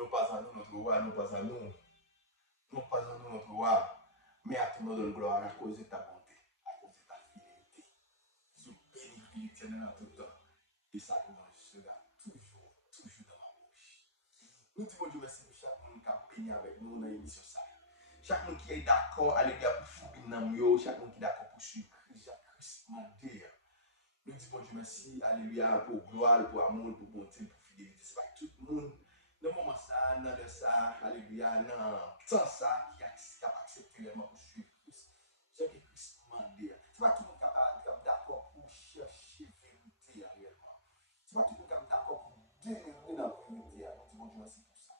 non pas en nous notre roi, non pas en nous, non pas en nous notre roi, mais à ton nom de gloire à cause de ta bonté, à cause de ta fidélité. Je bénis l'éternel en tout temps. Et ça sera toujours, toujours dans ma bouche. Nous disons Dieu merci pour chaque monde qui a béni avec nous dans l'émission ça. Chaque monde qui est d'accord, alléluia, pour fouiller dans nous, chaque monde qui est d'accord pour suivre Christ, mandé. Nous disons Dieu merci, alléluia, pour gloire, pour amour, pour bonté, pour fidélité. C'est pas tout le monde, dans le moment ça, dans le ça, alléluia, dans le temps ça, qui a accepté réellement pour suivre Christ. C'est que Christ mandé. C'est pas tout le monde qui est d'accord pour chercher vérité réellement. C'est pas tout le monde qui est d'accord pour demeurer dans la vérité. Nous disons Dieu merci pour ça.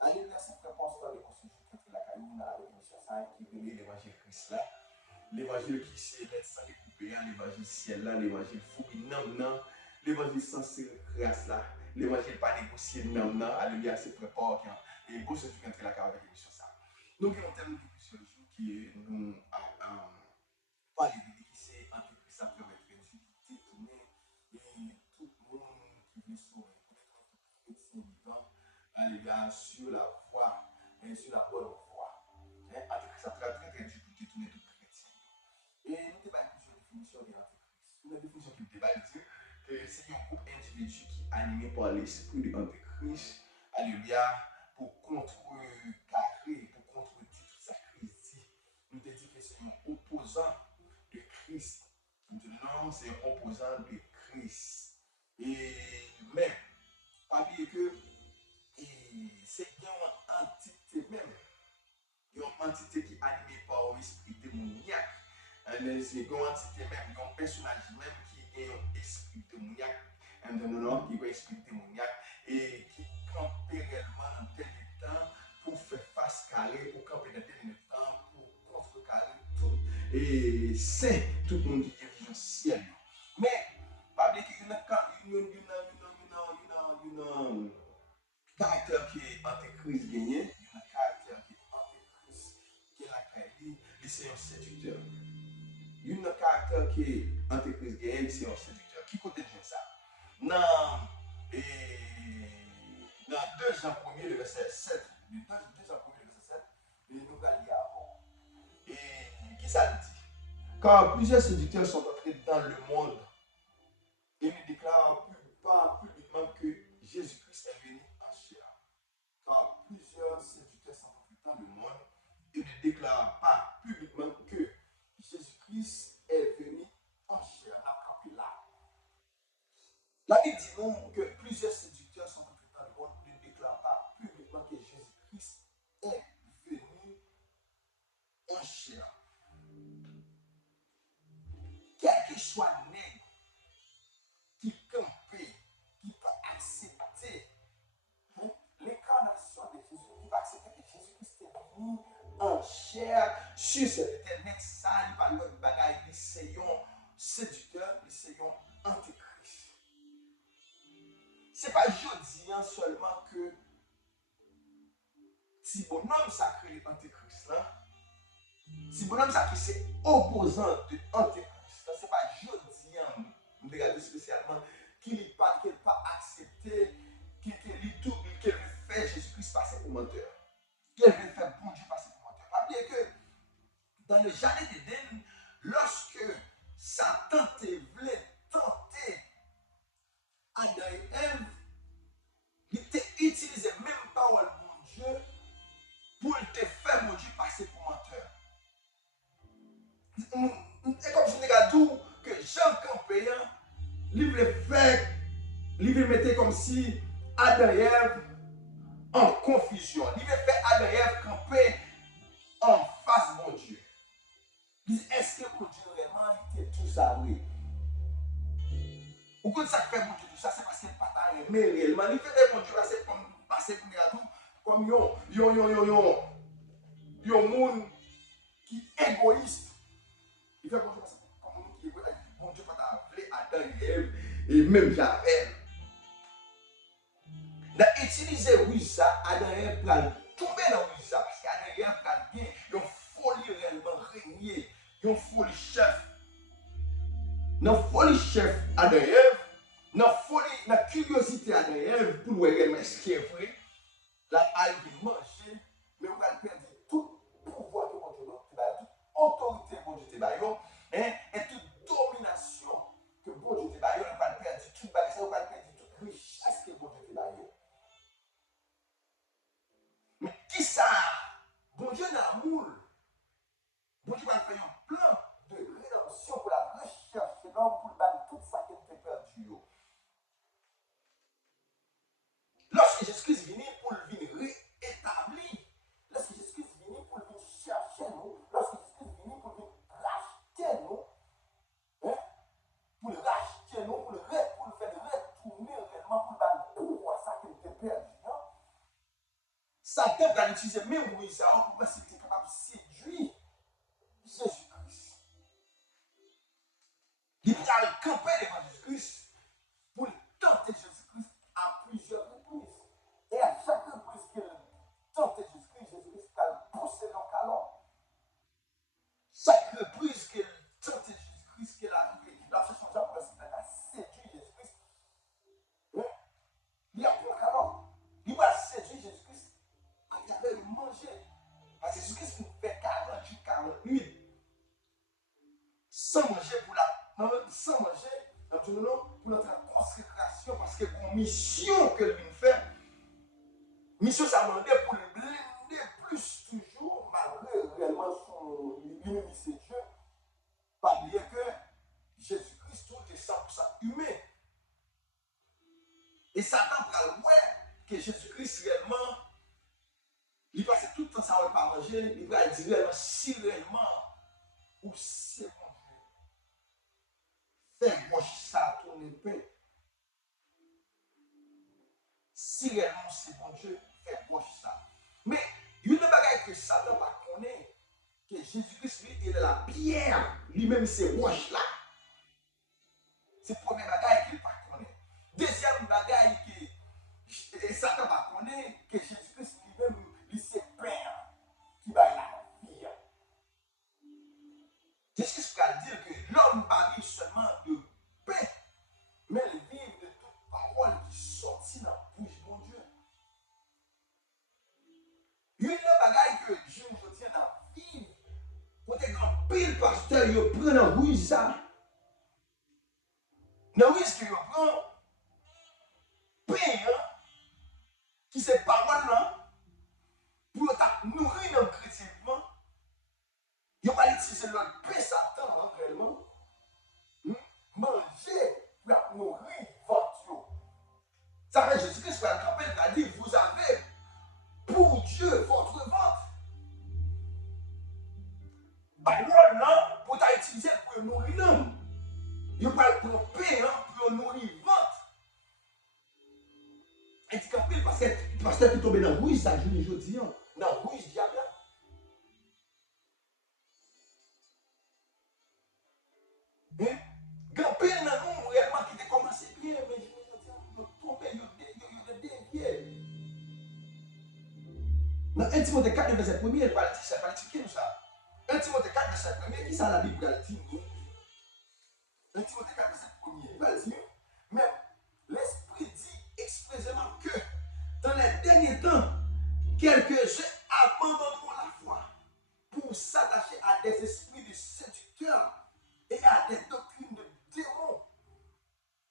Alléluia, c'est frère pasteur, le conseil de la Caïne, avec M. Saint, qui venait l'évangile Christ là. L'évangile qui s'est net sans découper, l'évangile ciel là, l'évangile fouille non, l'évangile sans grâce là, l'évangile pas négocié non, alléluia, c'est préparé. Et vous c'est tout la carte avec l'émission ça. Nous avons un thème de plusieurs jours qui est nous parler de qui c'est Antéchrist après être détourné et tout le monde qui veut sauver, peut-être chrétien vivant, alléluia, sur la voie, sur la bonne voie. Antéchrist après être détourné tout chrétien. Et nous avons plusieurs définitions de l'Antéchrist. Une définition qui me débat dire que c'est un groupe d'individus qui est animé par l'esprit de l'Antéchrist, alléluia, pour contrecarrer, pour contredire toute sa crise. Nous avons dit que c'est un opposant de Christ. Maintenant, c'est un opposant de Christ. Et même, pas oublier que c'est une entité même, une entité qui est animée par l'esprit démoniaque. C'est une entité même, un personnage même qui est un esprit démoniaque, qui est un esprit démoniaque et qui campe réellement dans tel temps pour faire face carré, pour camper dans tel temps, pour contrecarrer tout. Et c'est tout le monde qui est dans ciel. Mais, pas oublier qu'il y a un caractère qui est Antéchrist gagné, il y a un caractère qui est Antéchrist qui est la qualité, c'est un séducteur. Il y a un caractère qui est Antéchrist gagné, c'est un séducteur. Qui côté de ça? Dans 2 Jean 1er, le verset 7, 2 Jean 1er, le verset 7, nous allons lire avant. Et qui ça dit? Car plusieurs séducteurs sont entrés dans le monde et ne déclarent pas publiquement que Jésus-Christ est venu en chair. Car plusieurs séducteurs sont entrés dans le monde et ne déclarent pas publiquement que Jésus-Christ est venu en chair. La Bible dit non que plusieurs séducteurs sont entrés dans le monde et ne déclarent pas publiquement que Jésus-Christ est venu en chair. Quel que soit nègre qui campait, qui peut accepter l'incarnation de Jésus, qui va accepter que Jésus-Christ est venu en chair sur cette terre, nègre sale, par notre bagaille, c'est un séducteur, c'est un antéchrist. Ce n'est pas jeudi seulement que si bonhomme sacré l'antéchrist là, si bonhomme sacré c'est opposant de l'antéchrist, ce n'est pas jeudi, on regarde spécialement qu'il n'est pas accepté, qu'il veut faire Jésus-Christ passer pour menteur, qu'il veut faire bon Dieu passer pour menteur. Pas bien que dans le jardin d'Éden, lorsque Satan voulait tenter Adam et Ève, il utilisait même parole mon Dieu pour te faire mon Dieu passer pour menteur. C'est comme si nous avons dit que Jean Campéen, il voulait mettre comme si Adam et Ève en confusion. Il voulait faire Adam et Ève camper en face mon Dieu. Il dit, est-ce que mon Dieu vraiment était tout ça, oui? Ou quand ça fait mon Dieu tout ça, c'est parce qu'il n'est pas taré. Mais réellement, il fait mon Dieu passer comme un monde qui est égoïste. Il fait mon Dieu passer comme un monde qui est égoïste. Mon Dieu pas t'appeler Adam et Ève et même Javel. Dans utiliser oui ça, Adam et Ève pour tomber dans oui ça. Parce qu'Adam et Ève pour bien, ils ont folie réellement régner. Ils ont folie chef. Dans folie chef Adam et Ève, dans folie, dans curiosité Adam et Ève pour voir ce qui est vrai, la à manger, mais vous allez perdre tout pouvoir que mon Dieu te toute autorité que mon Dieu te baille, et toute domination que bon Dieu te baille, vous allez perdre tout bagage, vous allez perdre toute richesse que bon Dieu te baille. Mais qui ça? Bon Dieu l'amour. Bon Dieu va faire un plan de rédemption pour la recherche de l'homme pour le battre tout ça qui était perdu. Lorsque Jésus-Christ vient pour le venir rétablir, lorsque Jésus-Christ vient pour le venir chercher nous, lorsque Jésus-Christ vient pour le venir racheter nous, pour le racheter nous, pour le faire retourner réellement pour le battre pouvoir ça qui était perdu. Satan va utiliser même Moïse pour voir s'il était capable de séduire Jésus-Christ. Il va camper devant Jésus-Christ pour tenter Jésus-Christ à plusieurs reprises. Et à chaque reprise qu'il tentait Jésus-Christ, Jésus-Christ va pousser dans le calon. Chaque reprise qu'il tentait Jésus-Christ, qu'il a arrivé, il a fait son genre pour séduire Jésus-Christ. Il a pris le calon. Il va séduire Jésus-Christ à travers le manger. Parce que Jésus-Christ nous fait 40 jours, 40 nuits. Sans manger sans manger, pour notre consécration, parce que la mission que lui fait, mission ça demandait pour le blender plus toujours, malgré réellement son inimicé Dieu, pas oublier que Jésus-Christ tout est 100% humain. Et Satan prend le ouais que Jésus-Christ réellement, il passe tout le temps sans pas manger, il va dire réellement si réellement, ou c'est bon Dieu. Fais moche ça ton épée. Si réellement c'est bon Dieu, fais moche ça. Mais une bagaille que Satan va connaître, que Jésus-Christ lui, il est la pierre, lui-même c'est roche là. C'est le premier bagaille qu'il va connaître. Deuxième bagaille que Satan va connaître, que Jésus-Christ lui-même, lui c'est père qui va la vie. Jésus-Christ va dire que l'homme va vivre seulement de paix, mais il vit de toute parole qui sortit dans la bouche de mon Dieu. Une bagaille que je tiens dans la vie, peut-être qu'un pile pasteur, il prend un rouge ça. Dans le risque qu'il prend, pain, qui c'est parole là, pour nourrir dans le chrétiennement, il va utiliser notre pain Satan réellement. Manger pour nourrir votre. Ça fait Jésus-Christ va camper, il va dire, vous avez pour Dieu votre ventre. Parole là, pour t'utiliser pour nourrir l'homme. Il va prendre pain pour nourrir ventre. Et tu comprends parce que le pasteur qui tombe dans le rouge, ça joue aujourd'hui, dans le rouge diable. Gampé dans nous, réellement, qui a commencé bien, mais je me dis, tombé, il a dévié. Dans 1 Timothée 4, verset 1er, il parle de ça, il parle de ça. 1 Timothée 4, verset 1er, qui ça la Bible dit nous? 1 Timothée 4, verset 1er, il va dire, mais l'Esprit dit expressément que dans les derniers temps, quelques-uns abandonneront la foi pour s'attacher à des esprits de séducteurs et à des doctrines de démons.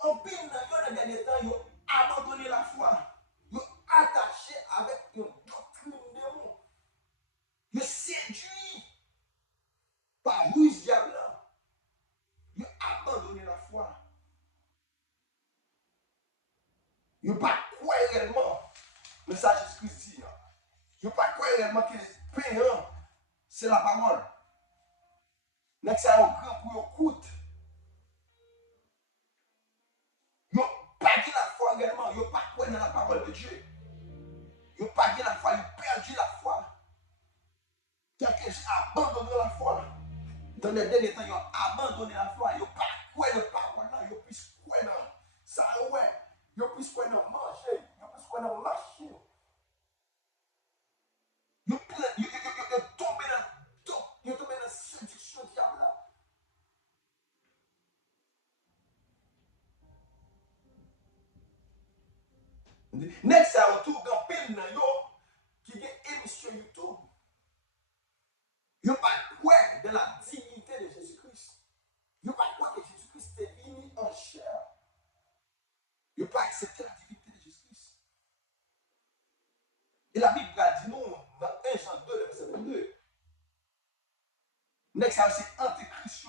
En pile, dans les derniers temps, ils ont abandonné la foi. Ils ont attaché avec une doctrine de démons. Ils ont séduit par ruse diable. Ils ont abandonné la foi. Ils n'ont pas quoi réellement. Le message de Jésus dit. Ils n'ont pas quoi réellement que le payant, c'est la parole. Mais que ça au grand pour écoute. Ils n'ont pas dit la foi également. Ils n'ont pas cru dans la parole de Dieu. Ils n'ont pas dit la foi. Ils ont perdu la foi. Quelqu'un a abandonné la foi. Dans les derniers temps, ils ont abandonné la foi. Ils n'ont pas cru dans la parole. Ils ont plus cru dans ça. Ouais. Ils ont plus cru dans manger. Ils ont plus cru dans machine. Ils ont tombé dans la séduction diable. Next, ça retourne dans pile dans yo. Et la Bible dit nous, dans 1 Jean 2, le verset 22, Next ça c'est antéchrist.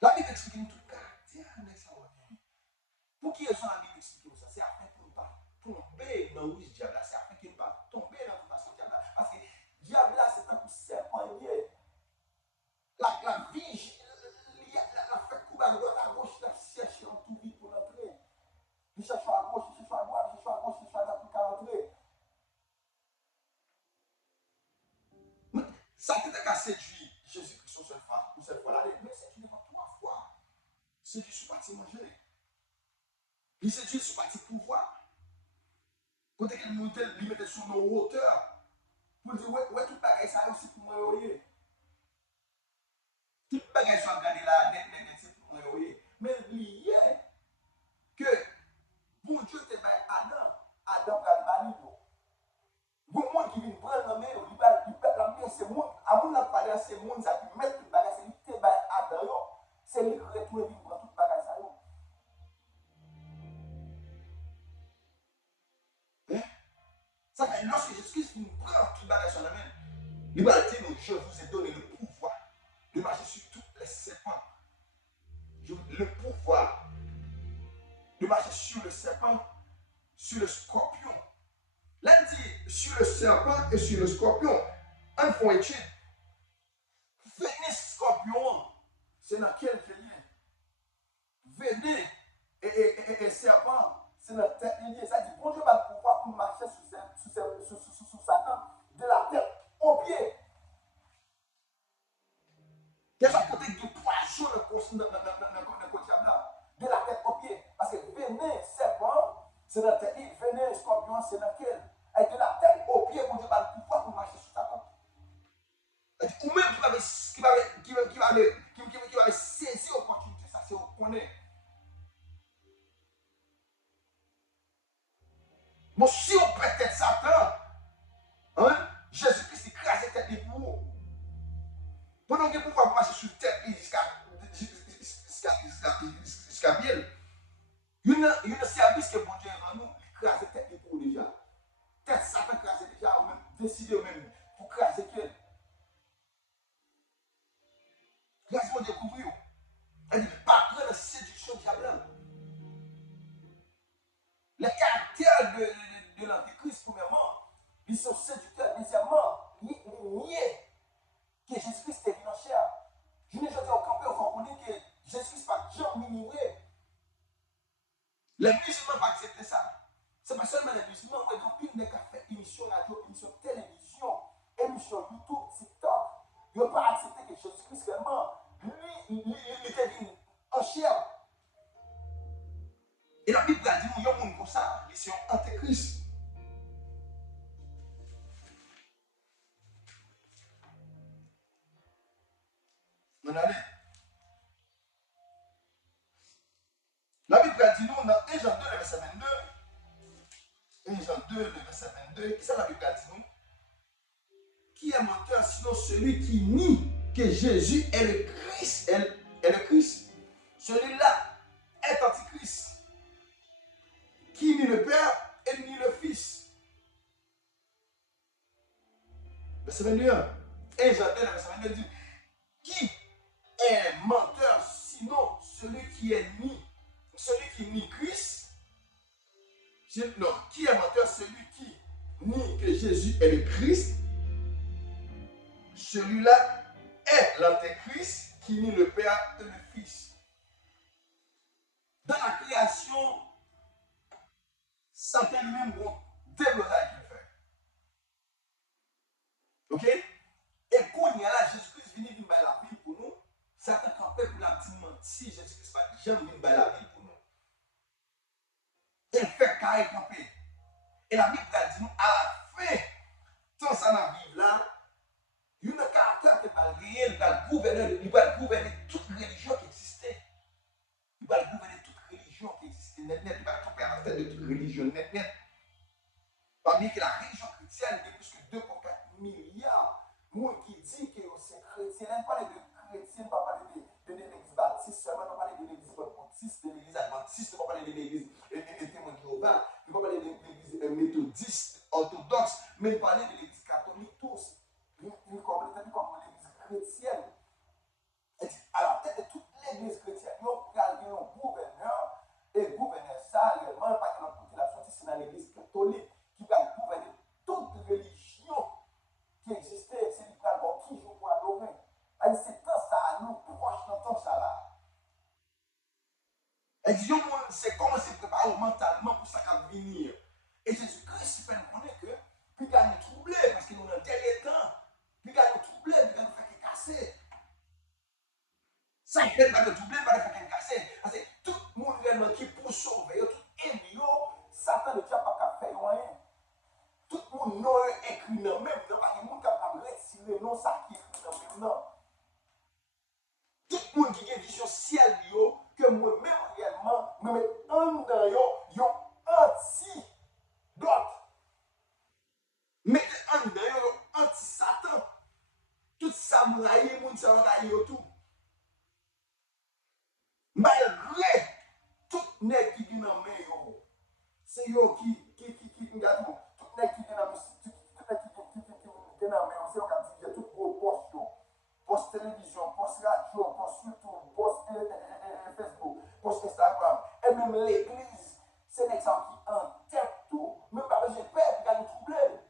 La Bible explique nous tout caractère next ça. Pour qui raison la Bible explique ça? C'est afin qu'on ne pas tomber dans le diable, c'est afin qu'on ne pas tomber dans la tentation diable. Parce que diable là c'est un coup serpent lié. La vie, la fait couper à droite à gauche, la cherche en tout vite pour l'entrer. Il cherche à gauche, il cherche à droite, il cherche à gauche, il cherche à droite pour l'entrer. Ça peut être qu'à séduire Jésus-Christ une seule fois là, mais c'est une fois 3 fois. C'est du sous-parti manger. Il séduit sur parti pouvoir. Quand il mettait sur nos hauteurs, pour dire, ouais, tout bagaille ça aussi pour moi, oui. Tout bagaille ça, regarder là, c'est pour moi, oui. Mais oubliez que, bon Dieu te bat Adam va le bannir. Bon monde qui vient prendre la main, il va la main, c'est monde, à mon appareil, c'est monde, ça qui met tout bagaille, c'est lui qui te bat Adam, c'est lui qui retourne vivre prendre tout bagaille ça. Ça fait lorsque Jésus-Christ nous prend tout bagage sur la main, il va dire nous, je vous ai donné le pouvoir de marcher sur tous les serpents. Le pouvoir de marcher sur le serpent, sur le scorpion. Là, il dit sur le serpent et sur le scorpion. Un font étude. Venez, scorpion, c'est dans quel lien? Venez et serpent, c'est dans tête liée. Ça dit, bon Dieu va le pouvoir pour marcher sous Satan, de la tête au pied. Déjà, côté du poisson dans le côté là, de la tête au pied. Parce que venez, serpent, c'est dans la tête, venez, scorpion, c'est dans quel? Et de la tête au pied, bon Dieu va le pouvoir pour marcher sur Satan. Ou même qui va saisir l'opportunité, ça c'est on connaît. Mais si on peut-être Satan, hein, Jésus-Christ écrase tête de vous. Pendant que pouvoir marcher sur tête jusqu'à bien. Il y a un service que bon Dieu a nous, écraser tête de vous déjà. Tête Satan écraser déjà, ou même décider même pour écraser quel. Grâce à Dieu couvrir. Elle dit, pas prendre la séduction diable. Les caractères de l'Antéchrist, premièrement, ils sont séducteurs. Deuxièmement, ils nient que Jésus-Christ est venu en chair. Je n'ai jamais aucun peu reconnu que Jésus-Christ n'a jamais minoré. Les musulmans pas accepter ça. C'est pas seulement les musulmans, mais donc il n'est qu'à faire émission radio, émission télévision, émission YouTube, TikTok. Ils n'ont pas accepté que Jésus-Christ vraiment, lui, il était venu en chair. Et la Bible a dit, nous, il y a un monde comme ça, ils sont antéchrist. On allait. La Bible a dit, nous, dans 1 Jean 2, le verset 22, 1 Jean 2, le verset 22, qui ça la Bible a dit, nous? Qui est menteur sinon celui qui nie que Jésus est le Christ, est le Christ. Celui-là est antichrist. Qui nie le Père et nie le Fils. Verset 21. 1 Jean 2, verset 22 dit, qui est menteur sinon celui qui est ni, celui qui nie Christ. Non, qui est menteur celui qui nie que Jésus est le Christ. Celui-là est l'antéchrist qui nie le Père et le Fils. Dans la création, Satan lui-même bon développage qu'il fait. Ok? Et quand il y a là, Jésus-Christ vient d'une la vie pour nous, Satan campait pour la dire si Jésus-Christ pas jamais venu la vie pour nous. Il fait carré camper. Et la Bible a dit nous à la fin, tant ça n'a vivre là, il y a un caractère qui va réel, il va gouverner toute religion qui existait. Il va gouverner toute religion qui existait. Il va camper à la tête de toute religion. Parmi que la religion chrétienne, il y a plus que 2,4 milliards. Moi qui dis que c'est chrétien, on ne parle de chrétien, on ne parle de l'église baptiste, seulement on parle de l'église baptiste, de l'église adventiste, on parle de l'église témoin de Jéhovah, on parle de l'église méthodiste, orthodoxe, mais il parlait de l'église catholique tous. Il comme l'église chrétienne. Et à la tête de toute l'église chrétienne, il y a un gouverneur, et le gouverneur, ça, réellement, pas que notre la sortie, c'est dans l'église catholique qui va gouverner toute religion qui existait, c'est lui qui joue pour adorer. C'est dans ça, nous proches dans ça là. Et Dieu, c'est comment se préparer mentalement pour ça qui va venir. Et Jésus-Christ fait nous connaître que, puis il a nous troublé, parce que nous dans le dernier temps, puis il a nous troublé, puis il a nous fait casser. Ça fait pas de troubler, pas de faire casser. Parce que tout le monde réellement qui pour sauver, tout ennemi, Satan ne tient pas qu'à faire rien. Tout le monde non écrit dans même, il n'y a pas de monde capable de retirer non ça qui écrit dans même non. Tout le monde qui a une vision ciel, que moi-même réellement, me mets en dans yo anti d'autres. Mettez en dans yo anti Satan. Tout ça m'aille, moun ça m'aille tout. Malgré tout nèg qui vient dans main yo, c'est yo qui regarde tout nèg qui vient dans main, c'est yo qui dit tout gros poste yo. Post télévision, post radio, post YouTube, post Facebook, post Instagram, et même l'église, c'est des gens qui en tête tout, même pas besoin de peur, puis nous troubler.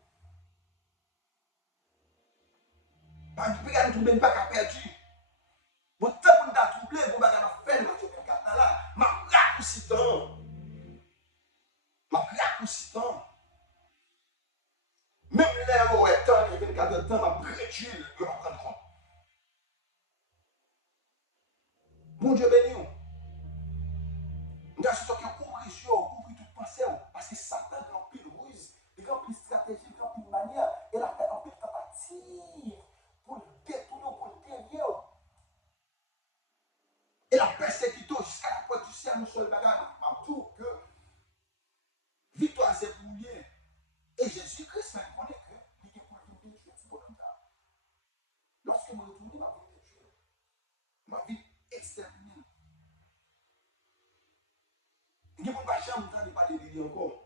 Pas de nous troubler, pas qu'à perdu. Bon, tant qu'on t'a troublé, vous m'avez fait le match de là, ma raccourcitant. Ma raccourcitant. Même les mots est temps, il y a 24 temps, ma prétule, je vais prendre compte. Mon Dieu béni. Nous avons ouvrir les yeux, ouvrir toute pensée, parce que Satan a rempli de ruse, il a rempli de stratégie, il a rempli de manière, et il a rempli de tentative pour le détourner, pour le dévier. Et la persécution jusqu'à la porte du ciel, nous sommes bagarres, pour que victoire c'est pour lui. Et Jésus-Christ m'a demandé que il est pour le Dieu du bonhomme. Lorsque je me retourne, ma vie est Dieu. Ma vie exterminée. Il n'y a pas de chambre de parler de lui encore.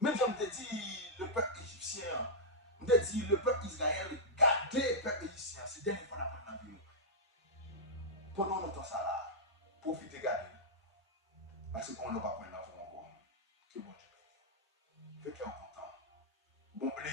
Même si on te dit le peuple égyptien, on te dit le peuple israélien, gardez le peuple égyptien, c'est dernier fois qu'on a vu. Pendant notre temps ça là, profitez de garder. Parce qu'on n'a pas pris l'argent encore. Que bon Dieu. Fait qu'on est content. Bon blé.